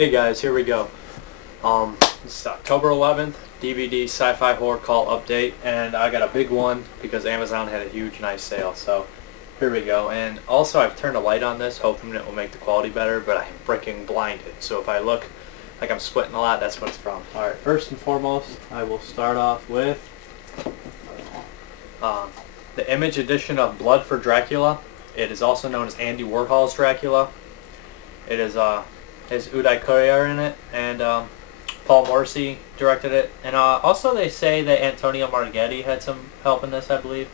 Hey guys, here we go. This is October 11th, DVD Sci-Fi Horror Call update, and I got a big one because Amazon had a huge, nice sale. So here we go. And also, I've turned a light on this, hoping it will make the quality better, but I'm freaking blinded. So if I look like I'm squinting a lot, that's what it's from. All right. First and foremost, I will start off with the Image edition of Blood for Dracula. It is also known as Andy Warhol's Dracula. It is has Uday Courier in it, and Paul Morrissey directed it. And also they say that Antonio Marghetti had some help in this, I believe.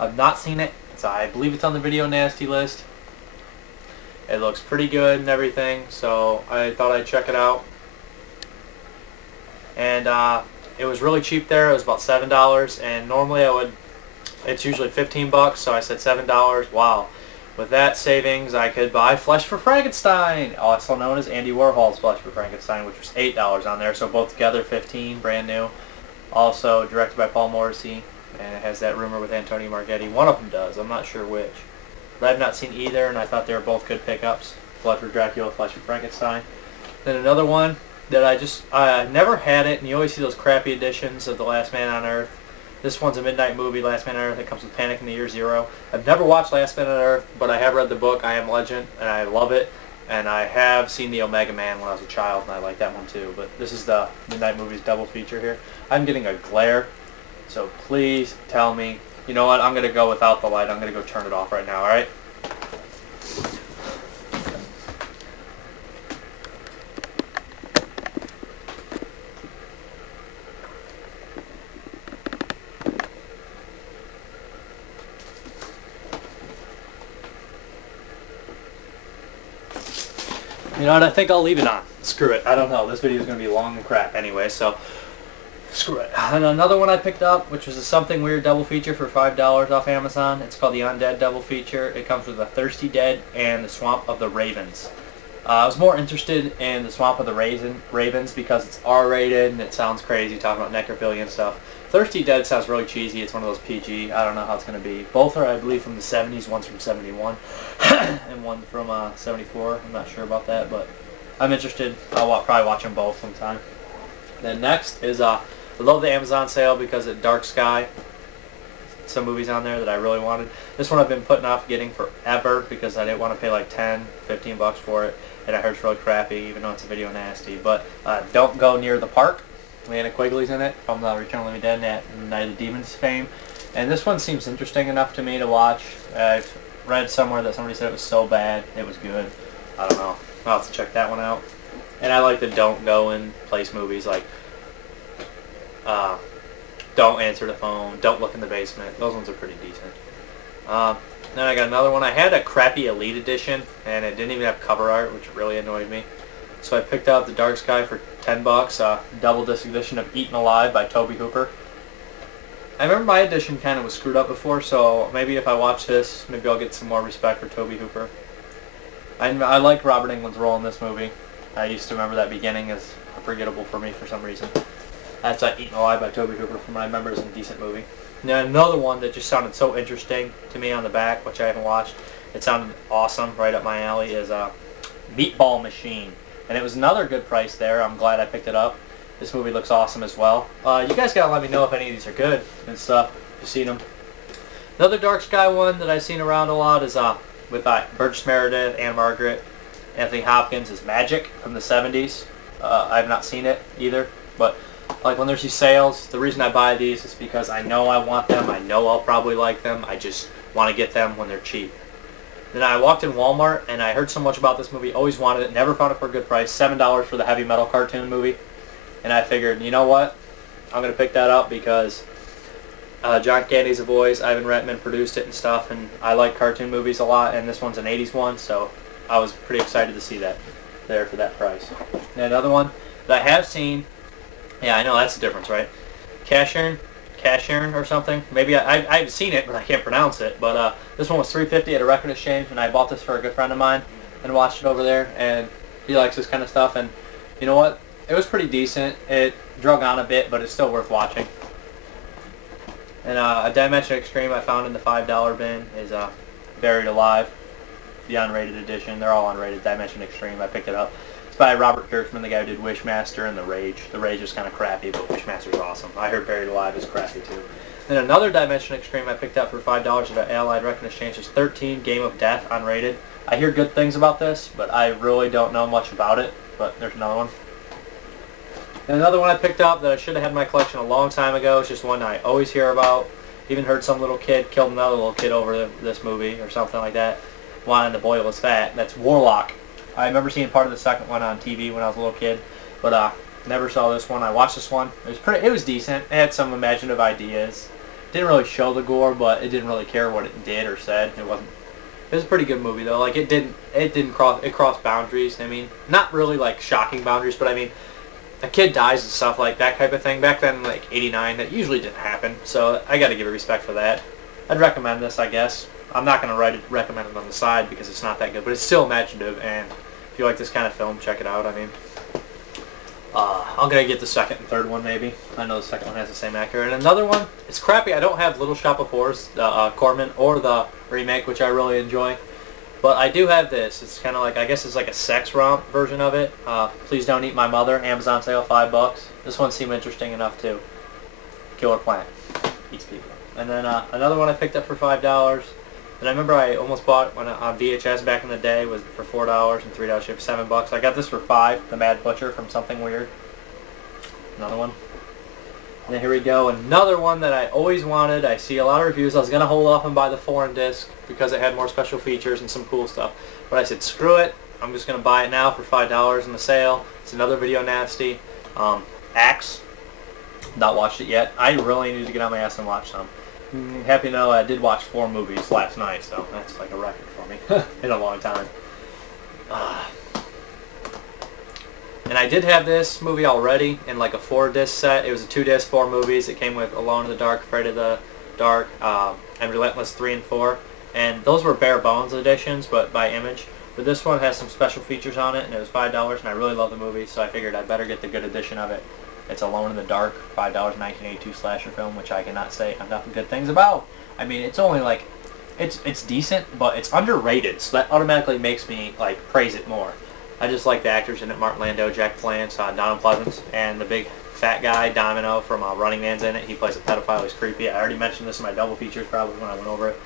I've not seen it, so I believe it's on the video nasty list. It looks pretty good and everything, so I thought I'd check it out. And it was really cheap there. It was about $7, and normally it's usually 15 bucks, so I said $7. Wow. With that savings, I could buy Flesh for Frankenstein, also known as Andy Warhol's Flesh for Frankenstein, which was $8 on there, so both together $15, brand new. Also directed by Paul Morrissey, and it has that rumor with Antonio Marghetti. One of them does, I'm not sure which. But I've not seen either, and I thought they were both good pickups. Blood for Dracula, Flesh for Frankenstein. Then another one that I never had it, and you always see those crappy editions of The Last Man on Earth. This one's a midnight movie, Last Man on Earth. It comes with Panic in the Year Zero. I've never watched Last Man on Earth, but I have read the book, I Am Legend, and I love it. And I have seen the Omega Man when I was a child, and I like that one too. But this is the Midnight Movies double feature here. I'm getting a glare, so please tell me. You know what? I'm going to go without the light. I'm going to go turn it off right now, alright? You know what, I think I'll leave it on. Screw it. I don't know. This video is going to be long and crap anyway, so screw it. And another one I picked up, which was a Something Weird double feature for $5 off Amazon. It's called the Undead double feature. It comes with The Thirsty Dead and The Swamp of the Ravens. I was more interested in The Swamp of the Ravens because it's R-rated and it sounds crazy talking about necrophilia and stuff. Thirsty Dead sounds really cheesy. It's one of those PG. I don't know how it's going to be. Both are, I believe, from the 70s. One's from 71 and one from 74. I'm not sure about that, but I'm interested. I'll probably watch them both sometime. Then next is, I love the Amazon sale because of Dark Sky. Some movies on there that I really wanted. This one I've been putting off getting forever because I didn't want to pay like 10, 15 bucks for it, and I heard it's really crappy even though it's a video nasty. But Don't Go Near the Park. Leanna Quigley's in it from the Return of the Living Dead and Night of the Demons fame. And this one seems interesting enough to me to watch. I've read somewhere that somebody said it was so bad it was good. I don't know. I'll have to check that one out. And I like the don't go in place movies like Don't Answer the Phone, Don't Look in the Basement. Those ones are pretty decent. Then I got another one. I had a crappy Elite edition and it didn't even have cover art, which really annoyed me. So I picked out the Dark Sky for 10 bucks, double disc edition of Eaten Alive by Tobe Hooper. I remember my edition kind of was screwed up before, so maybe if I watch this, maybe I'll get some more respect for Tobe Hooper. I like Robert Englund's role in this movie. I used to remember that beginning as unforgettable for me for some reason. That's Eaten Alive by Tobe Hooper from what I remember as a decent movie. Now another one that just sounded so interesting to me on the back, which I haven't watched, it sounded awesome, right up my alley, is Meatball Machine. And it was another good price there. I'm glad I picked it up. This movie looks awesome as well. You guys gotta let me know if any of these are good and stuff. If you've seen them. Another Dark Sky one that I've seen around a lot is with Burgess Meredith, Anne Margaret, Anthony Hopkins is Magic from the 70s. I have not seen it either, but like when there's these sales, the reason I buy these is because I know I want them. I know I'll probably like them. I just want to get them when they're cheap. Then I walked in Walmart and I heard so much about this movie, always wanted it, never found it for a good price, $7 for the heavy metal cartoon movie. And I figured, you know what, I'm going to pick that up because John Candy's a voice, Ivan Reitman produced it and stuff, and I like cartoon movies a lot, and this one's an 80s one, so I was pretty excited to see that there for that price. And another one that I have seen, yeah, I know that's the difference, right? Casshern or something. Maybe I've seen it, but I can't pronounce it. But this one was $3.50 at a record exchange, and I bought this for a good friend of mine and watched it over there. And he likes this kind of stuff. And you know what? It was pretty decent. It drug on a bit, but it's still worth watching. And a Dimension Extreme I found in the $5 bin is Buried Alive, the unrated edition. They're all unrated. Dimension Extreme. I picked it up. It's by Robert Kirkman, the guy who did Wishmaster and The Rage. The Rage is kind of crappy, but Wishmaster's awesome. I heard Buried Alive is crappy too. Then another Dimension Extreme I picked up for $5 at Allied Reckon Exchange is 13 Game of Death Unrated. I hear good things about this, but I really don't know much about it. But there's another one. And another one I picked up that I should have had in my collection a long time ago. It's just one I always hear about. Even heard some little kid killed another little kid over this movie or something like that. Wanting to boil his fat. That's Warlock. I remember seeing part of the second one on TV when I was a little kid, but never saw this one. I watched this one. It was decent. It had some imaginative ideas. Didn't really show the gore, but it didn't really care what it did or said. It was a pretty good movie though. Like it crossed boundaries. I mean, not really like shocking boundaries, but I mean, a kid dies and stuff like that type of thing. Back then, like '89, that usually didn't happen. So I got to give it respect for that. I'd recommend this, I guess. I'm not going to recommend it on the side because it's not that good, but it's still imaginative, and if you like this kind of film, check it out. I mean, I'm going to get the second and third one maybe. I know the second one has the same actor. And another one, it's crappy. I don't have Little Shop of Horrors, the Corman, or the remake, which I really enjoy. But I do have this. It's kind of like, I guess it's like a sex romp version of it. Please Don't Eat My Mother, Amazon sale, $5. This one seemed interesting enough too. Killer plant. Eats people. And then another one I picked up for $5. And I remember I almost bought one on VHS back in the day, was for $4 and $3 shipped, $7. I got this for $5, The Mad Butcher from Something Weird. Another one. And then here we go, another one that I always wanted. I see a lot of reviews. I was going to hold off and buy the foreign disc because it had more special features and some cool stuff. But I said, screw it. I'm just going to buy it now for $5 in the sale. It's another Video Nasty. Axe. Not watched it yet. I really need to get on my ass and watch some. Happy to know I did watch 4 movies last night, so that's like a record for me in a long time. And I did have this movie already in like a 4-disc set. It was a 2-disc, 4 movies. It came with Alone in the Dark, Afraid of the Dark, and Relentless 3 and 4. And those were bare bones editions, but by Image. But this one has some special features on it, and it was $5, and I really love the movie, so I figured I'd better get the good edition of it. It's Alone in the Dark, $5, 1982 slasher film, which I cannot say enough good things about. I mean, it's only like, it's decent, but it's underrated, so that automatically makes me like praise it more. I just like the actors in it: Martin Landau, Jack Palance, Donald Pleasance, and the big fat guy Domino from Running Man's in it. He plays a pedophile. He's creepy. I already mentioned this in my double features probably when I went over it.